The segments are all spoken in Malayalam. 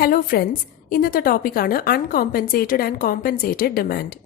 ഹലോ ഫ്രണ്ട്സ്, ഇന്നത്തെ ടോപ്പിക്കാണ് അൺകോമ്പൻസേറ്റഡ് ആൻഡ് കോമ്പൻസേറ്റഡ് ഡിമാൻഡ്.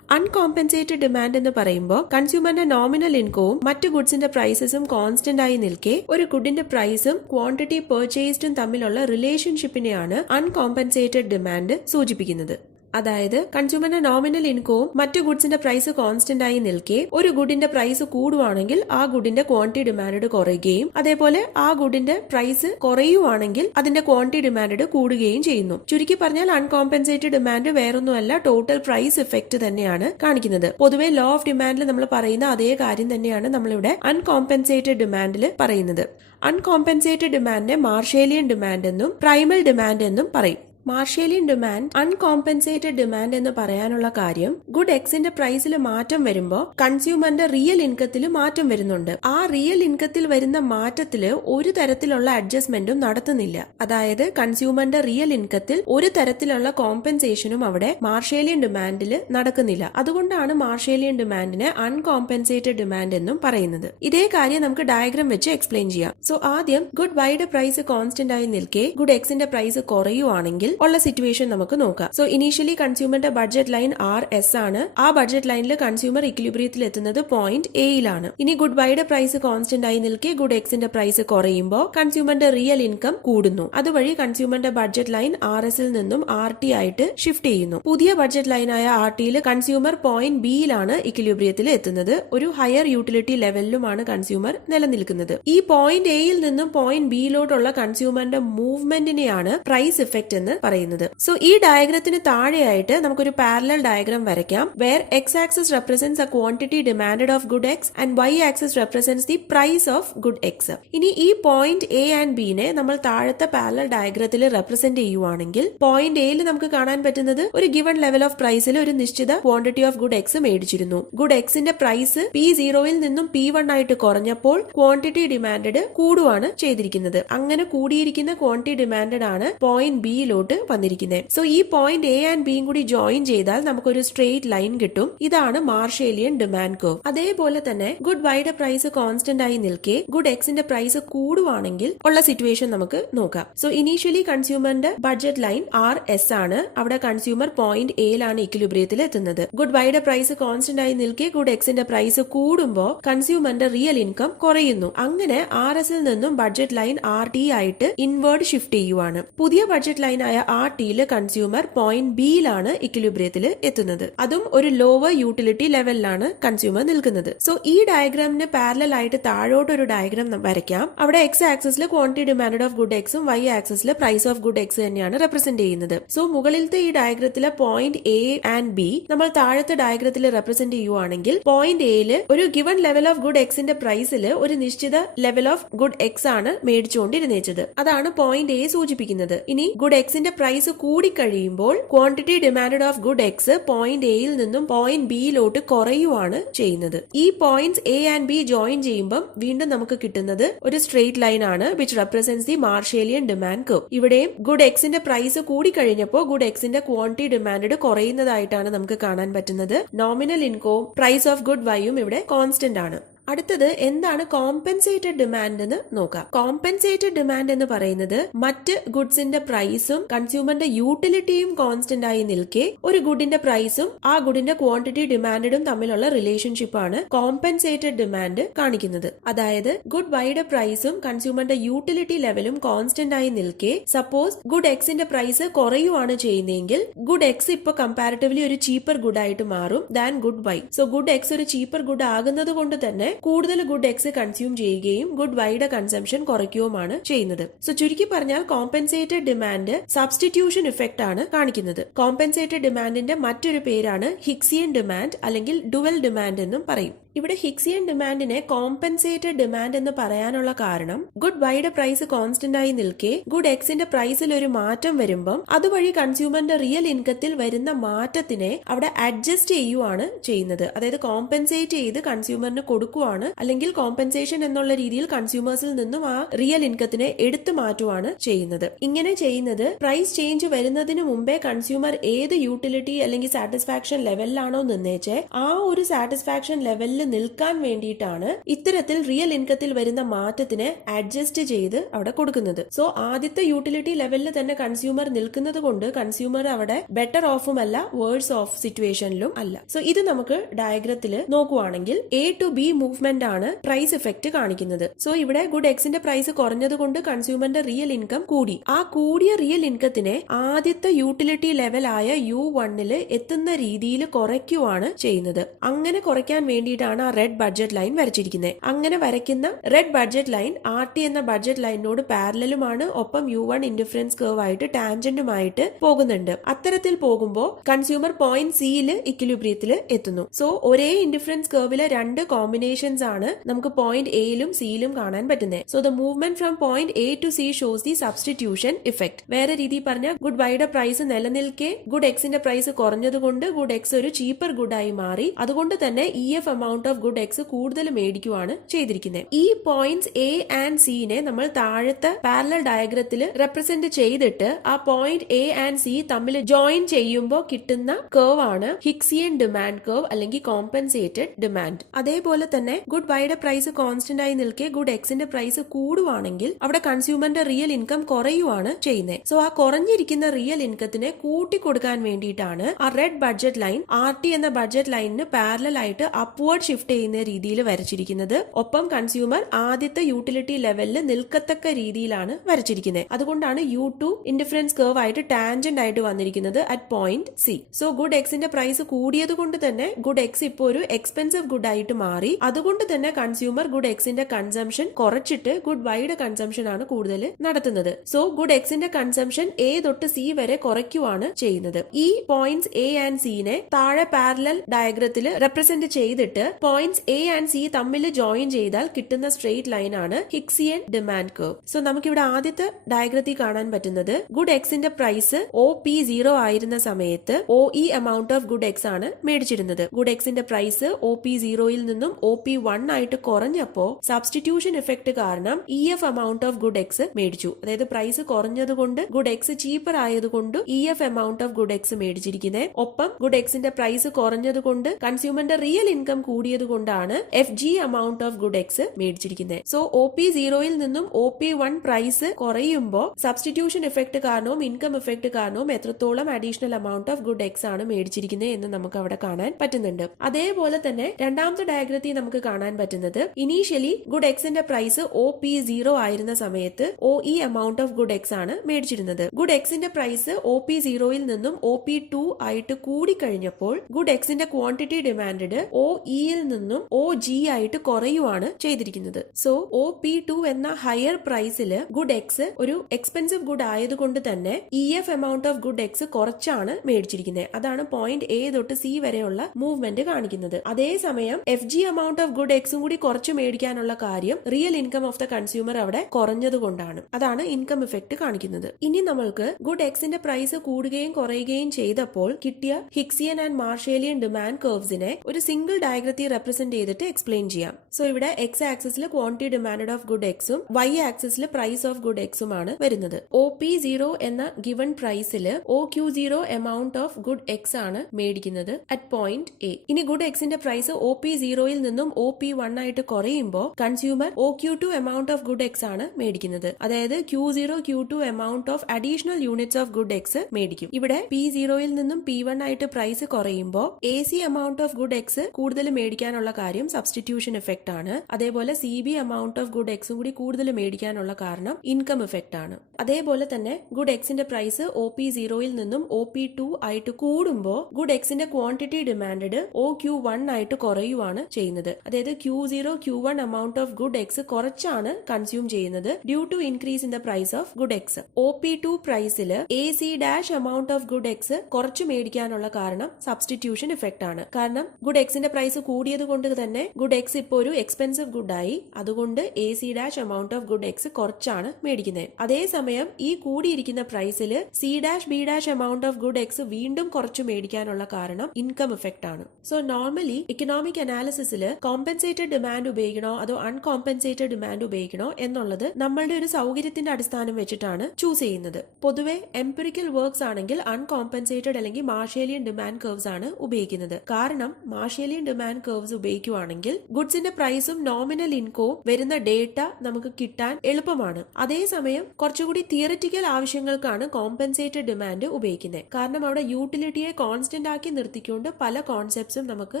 അൺകോമ്പൻസേറ്റഡ് ഡിമാൻഡ് എന്ന് പറയുമ്പോൾ കൺസ്യൂമറിന്റെ നോമിനൽ ഇൻകവും മറ്റു ഗുഡ്സിന്റെ പ്രൈസസും കോൺസ്റ്റന്റ് ആയി നിൽക്കെ ഒരു ഗുഡിന്റെ പ്രൈസും ക്വാണ്ടിറ്റി പെർച്ചേസ്ഡും തമ്മിലുള്ള റിലേഷൻഷിപ്പിനെയാണ് അൺകോമ്പൻസേറ്റഡ് ഡിമാൻഡ് സൂചിപ്പിക്കുന്നത്. അതായത് കൺസ്യൂമറിന്റെ നോമിനൽ ഇൻകവും മറ്റു ഗുഡ്സിന്റെ പ്രൈസ് കോൺസ്റ്റന്റ് ആയി നിൽക്കെ ഒരു ഗുഡിന്റെ പ്രൈസ് കൂടുവാണെങ്കിൽ ആ ഗുഡിന്റെ ക്വാണ്ടിറ്റി ഡിമാൻഡ് കുറയുകയും അതേപോലെ ആ ഗുഡിന്റെ പ്രൈസ് കുറയുവാണെങ്കിൽ അതിന്റെ ക്വാണ്ടിറ്റി ഡിമാൻഡ് കൂടുകയും ചെയ്യുന്നു. ചുരുക്കി പറഞ്ഞാൽ അൺകോമ്പൻസേറ്റഡ് ഡിമാൻഡ് വേറൊന്നുമല്ല, ടോട്ടൽ പ്രൈസ് ഇഫക്റ്റ് തന്നെയാണ് കാണിക്കുന്നത്. പൊതുവെ ലോ ഓഫ് ഡിമാൻഡിൽ നമ്മൾ പറയുന്ന അതേ കാര്യം തന്നെയാണ് നമ്മളിവിടെ അൺകോമ്പൻസേറ്റഡ് ഡിമാൻഡിൽ പറയുന്നത്. അൺകോമ്പൻസേറ്റഡ് ഡിമാൻഡിനെ മാർഷേലിയൻ ഡിമാൻഡ് എന്നും പ്രൈമൽ ഡിമാൻഡ് എന്നും പറയും. മാർഷേലിയൻ ഡിമാൻഡ് അൺകോമ്പൻസേറ്റഡ് ഡിമാൻഡ് എന്ന് പറയാനുള്ള കാര്യം, ഗുഡ് എക്സിന്റെ പ്രൈസിൽ മാറ്റം വരുമ്പോൾ കൺസ്യൂമറിന്റെ റിയൽ ഇൻകത്തിൽ മാറ്റം വരുന്നുണ്ട്. ആ റിയൽ ഇൻകത്തിൽ വരുന്ന മാറ്റത്തില് ഒരു തരത്തിലുള്ള അഡ്ജസ്റ്റ്മെന്റും നടത്തുന്നില്ല. അതായത് കൺസ്യൂമറിന്റെ റിയൽ ഇൻകത്തിൽ ഒരു തരത്തിലുള്ള കോമ്പൻസേഷനും അവിടെ മാർഷേലിയൻ ഡിമാൻഡിൽ നടക്കുന്നില്ല. അതുകൊണ്ടാണ് മാർഷേലിയൻ ഡിമാൻഡിനെ അൺകോമ്പൻസേറ്റഡ് ഡിമാൻഡ് എന്നും പറയുന്നത്. ഇതേ കാര്യം നമുക്ക് ഡയഗ്രാം വെച്ച് എക്സ്പ്ലെയിൻ ചെയ്യാം. സോ ആദ്യം ഗുഡ് വൈയുടെ പ്രൈസ് കോൺസ്റ്റന്റ് ആയി നിൽക്കെ ഗുഡ് എക്സിന്റെ പ്രൈസ് കുറയുവാണെങ്കിൽ ഉള്ള സിറ്റുവേഷൻ നമുക്ക് നോക്കാം. സോ ഇനീഷ്യലി കൺസ്യൂമറിന്റെ ബഡ്ജറ്റ് ലൈൻ RS ആണ്. ആ ബഡ്ജറ്റ് ലൈനിൽ കൺസ്യൂമർ ഇക്വിലിബ്രിയത്തിൽ എത്തുന്നത് പോയിന്റ് Aയിലാണ്. ഇനി ഗുഡ് വൈയുടെ പ്രൈസ് കോൺസ്റ്റന്റ് ആയി നിൽക്കെ ഗുഡ് എക്സിന്റെ പ്രൈസ് കുറയുമ്പോൾ കൺസ്യൂമറിന്റെ റിയൽ ഇൻകം കൂടുന്നു. അതുവഴി കൺസ്യൂമറിന്റെ ബഡ്ജറ്റ് ലൈൻ RSൽ നിന്നും RT ആയിട്ട് ഷിഫ്റ്റ് ചെയ്യുന്നു. പുതിയ ബഡ്ജറ്റ് ലൈനായ RTയിൽ കൺസ്യൂമർ പോയിന്റ് Bയിലാണ് ഇക്വിലിബ്രിയത്തിൽ എത്തുന്നത്. ഒരു ഹയർ യൂട്ടിലിറ്റി ലെവലിലുമാണ് കൺസ്യൂമർ നിലനിൽക്കുന്നത്. ഈ പോയിന്റ് Aയിൽ നിന്നും പോയിന്റ് Bയിലോട്ടുള്ള കൺസ്യൂമറിന്റെ മൂവ്മെന്റിനെയാണ് പ്രൈസ് ഇഫക്റ്റ് എന്ന് പറയുന്നത്. സോ ഈ ഡയഗ്രത്തിന് താഴെയായിട്ട് നമുക്കൊരു പാരലൽ ഡയഗ്രാം വരയ്ക്കാം. Where x axis represents a quantity demanded of good x and y axis represents the price of good x. ഇനി ഈ പോയിന്റ് എ ആൻഡ് ബിനെ നമ്മൾ താഴത്തെ പാരലൽ ഡയഗ്രത്തിൽ റെപ്രസെന്റ് ചെയ്യുവാണെങ്കിൽ പോയിന്റ് എയിൽ നമുക്ക് കാണാൻ പറ്റുന്നത് ഒരു ഗിവൺ ലെവൽ ഓഫ് പ്രൈസിൽ ഒരു നിശ്ചിത ക്വാണ്ടിറ്റി ഓഫ് ഗുഡ് എക്സ് മേടിച്ചിരുന്നു. ഗുഡ് എക്സിന്റെ പ്രൈസ് P0യിൽ നിന്നും P1 ആയിട്ട് കുറഞ്ഞപ്പോൾ ക്വാണ്ടിറ്റി ഡിമാൻഡ് കൂടുവാണ് ചെയ്തിരിക്കുന്നത്. അങ്ങനെ കൂടിയിരിക്കുന്ന ക്വാണ്ടിറ്റി ഡിമാൻഡ് ആണ് പോയിന്റ് ബിയിലോട്ട് വന്നിരിക്കുന്നത്. സോ ഈ പോയിന്റ് എ ആൻഡ് ബിയും കൂടി ജോയിൻ ചെയ്താൽ നമുക്കൊരു സ്ട്രെയിറ്റ് ലൈൻ കിട്ടും. ഇതാണ് മാർഷേലിയൻ ഡിമാൻഡ് കർവ്. അതേപോലെ തന്നെ ഗുഡ് വൈയുടെ പ്രൈസ് കോൺസ്റ്റന്റ് ആയി നിൽക്കെ ഗുഡ് എക്സിന്റെ പ്രൈസ് കൂടുവാണെങ്കിൽ ഉള്ള സിറ്റുവേഷൻ നമുക്ക് നോക്കാം. സോ ഇനീഷ്യലി കൺസ്യൂമറിന്റെ ബഡ്ജറ്റ് ലൈൻ RS ആണ്. അവിടെ കൺസ്യൂമർ പോയിന്റ് Aയിലാണ് ഇക്വിലിബ്രിയത്തിൽ എത്തുന്നത്. ഗുഡ് വൈയുടെ പ്രൈസ് കോൺസ്റ്റന്റ് ആയി നിൽക്കെ ഗുഡ് എക്സിന്റെ പ്രൈസ് കൂടുമ്പോൾ കൺസ്യൂമറിന്റെ റിയൽ ഇൻകം കുറയുന്നു. അങ്ങനെ RSൽ നിന്നും ബഡ്ജറ്റ് ലൈൻ RT ആയിട്ട് ഇൻവേർഡ് ഷിഫ്റ്റ് ചെയ്യുവാണ്. പുതിയ ബഡ്ജറ്റ് ലൈനായ RTയില് കൺസ്യൂമർ പോയിന്റ് Bയിലാണ് ഇക്വിലിബ്രിയത്തിൽ എത്തുന്നത്. അതും ഒരു ലോവർ യൂട്ടിലിറ്റി ലെവലിലാണ് കൺസ്യൂമർ നിൽക്കുന്നത്. സോ ഈ ഡയഗ്രാമിന് പാരലൽ ആയിട്ട് താഴോട്ട് ഒരു ഡയഗ്രാം വരയ്ക്കാം. അവിടെ എക്സ് ആക്സിസിൽ ക്വാണ്ടിറ്റി ഡിമാൻഡ് ഓഫ് ഗുഡ് എക്സും വൈ ആക്സിസിൽ പ്രൈസ് ഓഫ് ഗുഡ് എക്സ് തന്നെയാണ് റെപ്രസെന്റ് ചെയ്യുന്നത്. സോ മുകളിലത്തെ ഈ ഡയഗ്രത്തിലെ പോയിന്റ് A ആൻഡ് B നമ്മൾ താഴത്തെ ഡയഗ്രത്തിൽ റെപ്രസെന്റ് ചെയ്യുവാണെങ്കിൽ പോയിന്റ് Aയിൽ ഒരു ഗിവൺ ലെവൽ ഓഫ് ഗുഡ് എക്സിന്റെ പ്രൈസിൽ ഒരു നിശ്ചിത ലെവൽ ഓഫ് ഗുഡ് എക്സ് ആണ് മേടിച്ചുകൊണ്ടിരുന്നത്. അതാണ് പോയിന്റ് A സൂചിപ്പിക്കുന്നത്. ഇനി ഗുഡ് എക്സിന്റെ പ്രൈസ് കൂടിക്കഴിയുമ്പോൾ quantity demand of good X point Aയിൽ നിന്നും പോയിന്റ് Bയിലോട്ട് കുറയുവാണ് ചെയ്യുന്നത്. ഈ points A and B join ചെയ്യുമ്പോൾ വീണ്ടും നമുക്ക് കിട്ടുന്നത് ഒരു സ്ട്രെയിറ്റ് ലൈൻ ആണ് which represents the Marshallian demand curve. ഇവിടെയും ഗുഡ് എക്സിന്റെ പ്രൈസ് കൂടിക്കഴിഞ്ഞപ്പോൾ ഗുഡ് എക്സിന്റെ ക്വാണ്ടിറ്റി ഡിമാൻഡ് കുറയുന്നതായിട്ടാണ് നമുക്ക് കാണാൻ പറ്റുന്നത്. നോമിനൽ ഇൻകവും പ്രൈസ് ഓഫ് ഗുഡ് വൈയും ഇവിടെ കോൺസ്റ്റന്റ് ആണ്. അടുത്തത് എന്താണ് കോമ്പൻസേറ്റഡ് ഡിമാൻഡ് എന്ന് നോക്കാം. കോമ്പൻസേറ്റഡ് ഡിമാൻഡ് എന്ന് പറയുന്നത് മറ്റ് ഗുഡ്സിന്റെ പ്രൈസും കൺസ്യൂമറിന്റെ യൂട്ടിലിറ്റിയും കോൺസ്റ്റന്റ് ആയി നിൽക്കെ ഒരു ഗുഡിന്റെ പ്രൈസും ആ ഗുഡിന്റെ ക്വാണ്ടിറ്റി ഡിമാൻഡും തമ്മിലുള്ള റിലേഷൻഷിപ്പ് ആണ് കോമ്പൻസേറ്റഡ് ഡിമാൻഡ് കാണിക്കുന്നത്. അതായത് ഗുഡ് വൈയുടെ പ്രൈസും കൺസ്യൂമറിന്റെ യൂട്ടിലിറ്റി ലെവലും കോൺസ്റ്റന്റ് ആയി നിൽക്കെ സപ്പോസ് ഗുഡ് എക്സിന്റെ പ്രൈസ് കുറയുവാണ് ചെയ്യുന്നതെങ്കിൽ ഗുഡ് എക്സ് ഇപ്പൊ കമ്പാരിറ്റീവ്ലി ഒരു ചീപ്പർ ഗുഡ് ആയിട്ട് മാറും than good y. So good x ഒരു ചീപ്പർ ഗുഡ് ആകുന്നത് കൊണ്ട് തന്നെ കൂടുതൽ ഗുഡ് എക്സ് കൺസ്യൂം ചെയ്യുകയും ഗുഡ് വൈയുടെ കൺസംഷൻ കുറയ്ക്കുകയുമാണ് ചെയ്യുന്നത്. സോ ചുരുക്കി പറഞ്ഞാൽ കോമ്പൻസേറ്റഡ് ഡിമാൻഡ് സബ്സ്റ്റിറ്റ്യൂഷൻ ഇഫക്റ്റ് ആണ് കാണിക്കുന്നത്. കോമ്പൻസേറ്റഡ് ഡിമാൻഡിന്റെ മറ്റൊരു പേരാണ് ഹിക്സിയൻ ഡിമാൻഡ് അല്ലെങ്കിൽ ഡുവൽ ഡിമാൻഡ് എന്നും പറയും. ഇവിടെ ഹിക്സിയൻ ഡിമാൻഡിനെ കോമ്പൻസേറ്റഡ് ഡിമാൻഡ് എന്ന് പറയാനുള്ള കാരണം ഗുഡ് വൈയുടെ പ്രൈസ് കോൺസ്റ്റന്റ് ആയി നിൽക്കെ ഗുഡ് എക്സിന്റെ പ്രൈസിൽ ഒരു മാറ്റം വരുമ്പം അതുവഴി കൺസ്യൂമറിന്റെ റിയൽ ഇൻകത്തിൽ വരുന്ന മാറ്റത്തിനെ അവിടെ അഡ്ജസ്റ്റ് ചെയ്യുവാണ് ചെയ്യുന്നത്. അതായത് കോമ്പൻസേറ്റ് ചെയ്ത് കൺസ്യൂമറിന് കൊടുക്കുവാണ്, അല്ലെങ്കിൽ കോമ്പൻസേഷൻ എന്നുള്ള രീതിയിൽ കൺസ്യൂമേഴ്സിൽ നിന്നും ആ റിയൽ ഇൻകത്തിനെ എടുത്തു മാറ്റുവാണ് ചെയ്യുന്നത്. ഇങ്ങനെ ചെയ്യുന്നത് പ്രൈസ് ചേഞ്ച് വരുന്നതിന് മുമ്പേ കൺസ്യൂമർ ഏത് യൂട്ടിലിറ്റി അല്ലെങ്കിൽ സാറ്റിസ്ഫാക്ഷൻ ലെവലിലാണോ നിന്നേച്ചേ ആ ഒരു സാറ്റിസ്ഫാക്ഷൻ ലെവലിൽ നിൽക്കാൻ വേണ്ടിയിട്ടാണ് ഇത്തരത്തിൽ റിയൽ ഇൻകത്തിൽ വരുന്ന മാറ്റത്തിനെ അഡ്ജസ്റ്റ് ചെയ്ത് അവിടെ കൊടുക്കുന്നത്. സോ ആദ്യത്തെ യൂട്ടിലിറ്റി ലെവലിൽ തന്നെ കൺസ്യൂമർ നിൽക്കുന്നത് കൊണ്ട് കൺസ്യൂമർ അവിടെ ബെറ്റർ ഓഫും അല്ല വേഴ്സ് ഓഫ് സിറ്റുവേഷനിലും അല്ല. സോ ഇത് നമുക്ക് ഡയഗ്രത്തിൽ നോക്കുവാണെങ്കിൽ എ ടു ബി മൂവ്മെന്റ് ആണ് പ്രൈസ് ഇഫക്റ്റ് കാണിക്കുന്നത്. സോ ഇവിടെ ഗുഡ് എക്സിന്റെ പ്രൈസ് കുറഞ്ഞത് കൊണ്ട് കൺസ്യൂമറിന്റെ റിയൽ ഇൻകം കൂടി. ആ കൂടിയ റിയൽ ഇൻകത്തിനെ ആദ്യത്തെ യൂട്ടിലിറ്റി ലെവൽ ആയ U1 എത്തുന്ന രീതിയിൽ കുറയ്ക്കുവാണ് ചെയ്യുന്നത്. അങ്ങനെ കുറയ്ക്കാൻ വേണ്ടിയിട്ടാണ് ആ റെഡ് ബഡ്ജറ്റ് ലൈൻ വരച്ചിരിക്കുന്നത്. അങ്ങനെ വരയ്ക്കുന്ന റെഡ് ബഡ്ജറ്റ് ലൈൻ RT എന്ന ബഡ്ജറ്റ് ലൈനിനോട് പാരലലുമാണ്, ഒപ്പം U1 ഇൻഡിഫറൻസ് കർവ് ആയിട്ട് ടാൻജന്റുമായിട്ട് പോകുന്നുണ്ട്. അത്തരത്തിൽ പോകുമ്പോൾ കൺസ്യൂമർ പോയിന്റ് സിയിൽ ഇക്വിലിബ്രിയത്തിൽ എത്തുന്നു. സോ ഒരേ ഇൻഡിഫറൻസ് കർവിലെ രണ്ട് കോമ്പിനേഷൻസ് ആണ് നമുക്ക് പോയിന്റ് എയിലും സിയിലും കാണാൻ പറ്റുന്നത്. So the movement from point a to c shows the substitution effect. വേറെ രീതി പറഞ്ഞാൽ ഗുഡ് ബൈയുടെ പ്രൈസ് നിലനിൽക്കെ ഗുഡ് എക്സിന്റെ പ്രൈസ് കുറഞ്ഞതുകൊണ്ട് ഗുഡ് എക്സ് ഒരു ചീപ്പർ ഗുഡ് ആയി മാറി. അതുകൊണ്ട് തന്നെ EF amount of good x കൂടുതൽ മേടിക്കുവാണ് ചെയ്തിരിക്കുന്നത്. ഈ പോയിന്റ്സ് എ ആൻഡ് സിനെ നമ്മൾ താഴത്തെ പാരലൽ ഡയഗ്രത്തിൽ റെപ്രസെന്റ് ചെയ്തിട്ട് ആ പോയിന്റ് എ ആൻഡ് സി തമ്മിൽ ജോയിൻ ചെയ്യുമ്പോൾ കിട്ടുന്ന കർവ് ആണ് ഹിക്സിയൻ ഡിമാൻഡ് കർവ് അല്ലെങ്കിൽ കോമ്പൻസേറ്റഡ് ഡിമാൻഡ്. അതേപോലെ തന്നെ ഗുഡ് ബൈയുടെ പ്രൈസ് കോൺസ്റ്റന്റ് ആയി നിൽക്കെ ഗുഡ് എക്സിന്റെ പ്രൈസ് കൂടുവാണെങ്കിൽ അവിടെ കൺസ്യൂമറിന്റെ റിയൽ ഇൻകം കുറയുവാണ് ചെയ്യുന്നത്. സോ ആ കുറഞ്ഞിരിക്കുന്ന റിയൽ ഇൻകത്തിനെ കൂട്ടിക്കൊടുക്കാൻ വേണ്ടിയിട്ടാണ് ആ റെഡ് ബഡ്ജറ്റ് ലൈൻ RT എന്ന ബഡ്ജറ്റ് ലൈനിന് പാരലൽ ആയിട്ട് അപ്വേർഡ് ഷിഫ്റ്റ് ചെയ്യുന്ന രീതിയിൽ വരച്ചിരിക്കുന്നത്. ഒപ്പം കൺസ്യൂമർ ആദ്യത്തെ യൂട്ടിലിറ്റി ലെവലിൽ നിൽക്കത്തക്ക രീതിയിലാണ് വരച്ചിരിക്കുന്നത്. അതുകൊണ്ടാണ് U2 ഇൻഡിഫറൻസ് കർവ് ആയിട്ട് ടാൻജന്റ് ആയിട്ട് വന്നിരിക്കുന്നത് at point C. So good എക്സിന്റെ പ്രൈസ് കൂടിയത് കൊണ്ട് തന്നെ ഗുഡ് എക്സ് ഇപ്പോൾ ഒരു എക്സ്പെൻസീവ് ഗുഡ് ആയിട്ട് മാറി. അതുകൊണ്ട് തന്നെ കൺസ്യൂമർ ഗുഡ് എക്സിന്റെ കൺസംഷൻ കുറച്ചിട്ട് ഗുഡ് വൈയുടെ കൺസംഷൻ ആണ് കൂടുതൽ നടത്തുന്നത്. സോ ഗുഡ് എക്സിന്റെ കൺസംഷൻ എ തൊട്ട് സി വരെ കുറയ്ക്കുവാണ് ചെയ്യുന്നത്. ഈ പോയിന്റ്സ് എ ആൻഡ് സിനെ താഴെ പാരലൽ ഡയഗ്രത്തിൽ റെപ്രസെന്റ് ചെയ്തിട്ട് പോയിന്റ്സ് എ ആൻഡ് സി തമ്മിൽ ജോയിൻ ചെയ്താൽ കിട്ടുന്ന സ്ട്രെയിറ്റ് ലൈൻ ആണ് ഹിക്സിയൻ ഡിമാൻഡ് കർവ്. സോ നമുക്കിവിടെ ആദ്യത്തെ ഡയഗ്രത്തിൽ കാണാൻ പറ്റുന്നത് ഗുഡ് എക്സിന്റെ പ്രൈസ് OP0 ആയിരുന്ന സമയത്ത് OE amount of good X ആണ് മേടിച്ചിരുന്നത്. ഗുഡ് എക്സിന്റെ പ്രൈസ് OP0യിൽ നിന്നും OP1 ആയിട്ട് കുറഞ്ഞപ്പോ സബ്സ്റ്റിറ്റ്യൂഷൻ ഇഫക്ട് കാരണം EF amount of good X മേടിച്ചു. അതായത് പ്രൈസ് കുറഞ്ഞതുകൊണ്ട് ഗുഡ് എക്സ് ചീപ്പർ ആയതുകൊണ്ട് EF amount of good X മേടിച്ചിരിക്കുന്നത്. ഒപ്പം ഗുഡ് എക്സിന്റെ പ്രൈസ് കുറഞ്ഞതുകൊണ്ട് കൺസ്യൂമറിന്റെ റിയൽ ഇൻകം കൂടിയത് കൊണ്ടാണ് FG amount of good X മേടിച്ചിരിക്കുന്നത്. സോ OP0യിൽ നിന്നും OP1 പ്രൈസ് കുറയുമ്പോൾ സബ്സ്റ്റിറ്റ്യൂഷൻ ഇഫക്ട് കാരണവും ഇൻകം ഇഫക്ട് കാരണവും എത്രത്തോളം additional amount of good X ആണ് മേടിച്ചിരിക്കുന്നത് എന്ന് നമുക്ക് അവിടെ കാണാൻ പറ്റുന്നുണ്ട്. അതേപോലെ തന്നെ രണ്ടാമത്തെ ഡയഗ്രത്തിൽ നമുക്ക് കാണാൻ പറ്റുന്നത് ഇനീഷ്യലി ഗുഡ് എക്സിന്റെ പ്രൈസ് OP0 ആയിരുന്ന സമയത്ത് OE amount of good X ആണ് മേടിച്ചിരുന്നത്. ഗുഡ് എക്സിന്റെ പ്രൈസ് OP0യിൽ നിന്നും OP2 ആയിട്ട് കൂടിക്കഴിഞ്ഞപ്പോൾ ഗുഡ് എക്സിന്റെ ക്വാണ്ടിറ്റി ഡിമാൻഡ് OEയിൽ നിന്നും OG ആയിട്ട് കുറയുവാണ് ചെയ്തിരിക്കുന്നത്. സോ OP2 എന്ന ഹയർ പ്രൈസിൽ ഗുഡ് എക്സ് ഒരു എക്സ്പെൻസീവ് ഗുഡ് ആയതുകൊണ്ട് തന്നെ EF amount of good X കുറച്ചാണ് മേടിച്ചിരിക്കുന്നത്. അതാണ് പോയിന്റ് എ തൊട്ട് സി വരെയുള്ള മൂവ്മെന്റ് കാണിക്കുന്നത്. അതേസമയം FG എമൗണ്ട് ഓഫ് ഗുഡ് എക്സും കൂടി കുറച്ച് മേടിക്കാനുള്ള കാര്യം real income of the consumer അവിടെ കുറഞ്ഞതുകൊണ്ടാണ്. അതാണ് ഇൻകം ഇഫക്ട് കാണിക്കുന്നത്. ഇനി നമ്മൾക്ക് ഗുഡ് എക്സിന്റെ പ്രൈസ് കൂടുകയും കുറയുകയും ചെയ്തപ്പോൾ കിട്ടിയ ഹിക്സിയൻ ആൻഡ് മാർഷേലിയൻ ഡിമാൻഡ് കർവ്സിനെ ഒരു സിംഗിൾ ഡയഗ്രത്തിൽ റെപ്രസെന്റ് ചെയ്തിട്ട് എക്സ്പ്ലെയിൻ ചെയ്യാം. സോ ഇവിടെ എക്സ് ആക്സിസിൽ ക്വാണ്ടിറ്റി ഡിമാൻഡ് ഓഫ് ഗുഡ് എക്സും Y ആക്സിസിൽ പ്രൈസ് ഓഫ് ഗുഡ് എക്സും ആണ് വരുന്നത്. OP0 എന്ന ഗിവൺ പ്രൈസിൽ OQ0 amount of good X ആണ് മേടിക്കുന്നത് അറ്റ് പോയിന്റ് എ. ഇനി ഗുഡ് എക്സിന്റെ പ്രൈസ് OP0യിൽ നിന്നും OP1 ആയിട്ട് കുറയുമ്പോൾ consumer OQ2 amount of good X ആണ് മേടിക്കുന്നത്. അതായത് Q0 Q2 amount of additional units of good X മേടിക്കും. ഇവിടെ P0യിൽ നിന്നും P1 ആയിട്ട് പ്രൈസ് കുറയുമ്പോൾ AC amount of good x കൂടുതൽ മേടിക്കാനുള്ള കാര്യം സബ്സ്റ്റിറ്റ്യൂഷൻ ഇഫക്ട് ആണ്. അതേപോലെ CB എമൗണ്ട് ഓഫ് ഗുഡ് എക്സും കൂടി കൂടുതൽ മേടിക്കാനുള്ള കാരണം ഇൻകം ഇഫക്ട് ആണ്. അതേപോലെ തന്നെ ഗുഡ് എക്സിന്റെ പ്രൈസ് OP0യിൽ നിന്നും OP2 ആയിട്ട് കൂടുമ്പോൾ ഗുഡ് എക്സിന്റെ ക്വാണ്ടിറ്റി ഡിമാൻഡ് OQ1 ആയിട്ട് കുറയുവാണ് ചെയ്യുന്നത്. അതായത് Q0 Q1 amount of good X കുറച്ചാണ് കൺസ്യൂം ചെയ്യുന്നത് due to increase in the price of good x. OP2 പ്രൈസിൽ AC dash amount of good x കുറച്ച് മേടിക്കാനുള്ള കാരണം സബ്സ്റ്റിറ്റ്യൂഷൻ ഇഫക്ട് ആണ്. കാരണം ഗുഡ് എക്സിന്റെ പ്രൈസ് കൂടിയത് കൊണ്ട് തന്നെ ഗുഡ് എക്സ് ഇപ്പോൾ ഒരു എക്സ്പെൻസീവ് ഗുഡ് ആയി. അതുകൊണ്ട് AC dash amount of good X കുറച്ചാണ് മേടിക്കുന്നത്. അതേസമയം ഈ കൂടിയിരിക്കുന്ന പ്രൈസിൽ C dash B dash amount of good X വീണ്ടും കുറച്ച് മേടിക്കാനുള്ള കാരണം ഇൻകം ഇഫക്ട് ആണ്. സോ നോർമലി ഇക്കണോമിക് അനാലിസിസിൽ കോമ്പൻസേറ്റഡ് ഡിമാൻഡ് ഉപയോഗിക്കണോ അതോ അൺകോമ്പൻസേറ്റഡ് ഡിമാൻഡ് ഉപയോഗിക്കണോ എന്നുള്ളത് നമ്മളുടെ ഒരു സൗകര്യത്തിന്റെ അടിസ്ഥാനം വെച്ചിട്ടാണ് ചൂസ് ചെയ്യുന്നത്. പൊതുവെ എംപിറിക്കൽ വർക്ക്സ് ആണെങ്കിൽ അൺകോമ്പൻസേറ്റഡ് അല്ലെങ്കിൽ മാർഷേലിയൻ ഡിമാൻഡ് കർവ്സ് ആണ് ഉപയോഗിക്കുന്നത്. കാരണം മാർഷേലിയൻ ഡിമാൻഡ് കർവ്സ് ഉപയോഗിക്കുകയാണെങ്കിൽ ഗുഡ്സിന്റെ പ്രൈസും നോമിനൽ ഇൻകവും വരുന്ന ഡേറ്റ നമുക്ക് കിട്ടാൻ എളുപ്പമാണ്. അതേസമയം കുറച്ചുകൂടി തിയറിറ്റിക്കൽ ആവശ്യങ്ങൾക്കാണ് കോമ്പൻസേറ്റഡ് ഡിമാൻഡ് ഉപയോഗിക്കുന്നത്. കാരണം അവിടെ യൂട്ടിലിറ്റിയെ കോൺസ്റ്റന്റ് ആക്കി നിർത്തിക്കൊണ്ട് പല കോൺസെപ്റ്റ്സും നമുക്ക്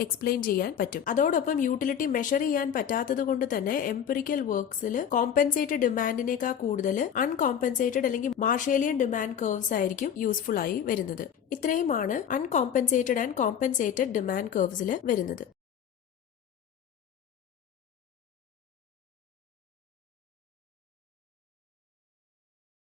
എക്സ്പ്ലെയിൻ ചെയ്യാൻ പറ്റും. അതോടൊപ്പം യൂട്ടിലിറ്റി മെഷർ ചെയ്യാൻ പറ്റാത്തത് കൊണ്ട് തന്നെ എംപിറിക്കൽ വർക്ക്സിൽ കോമ്പൻസേറ്റഡ് ഡിമാൻഡിനേക്കാൾ കൂടുതൽ അൺകോമ്പൻസേറ്റഡ് അല്ലെങ്കിൽ മാർഷേലിയൻ ഡിമാൻഡ് കർവ്സ് ആയിരിക്കും യൂസ്ഫുൾ ആയി വരുന്നത്. ഇത്രയുമാണ് അൺകോമ്പൻസേറ്റഡ് ആൻഡ് കോമ്പൻസേറ്റഡ് ഡിമാൻഡ് കർവ്സിൽ വരുന്നത്.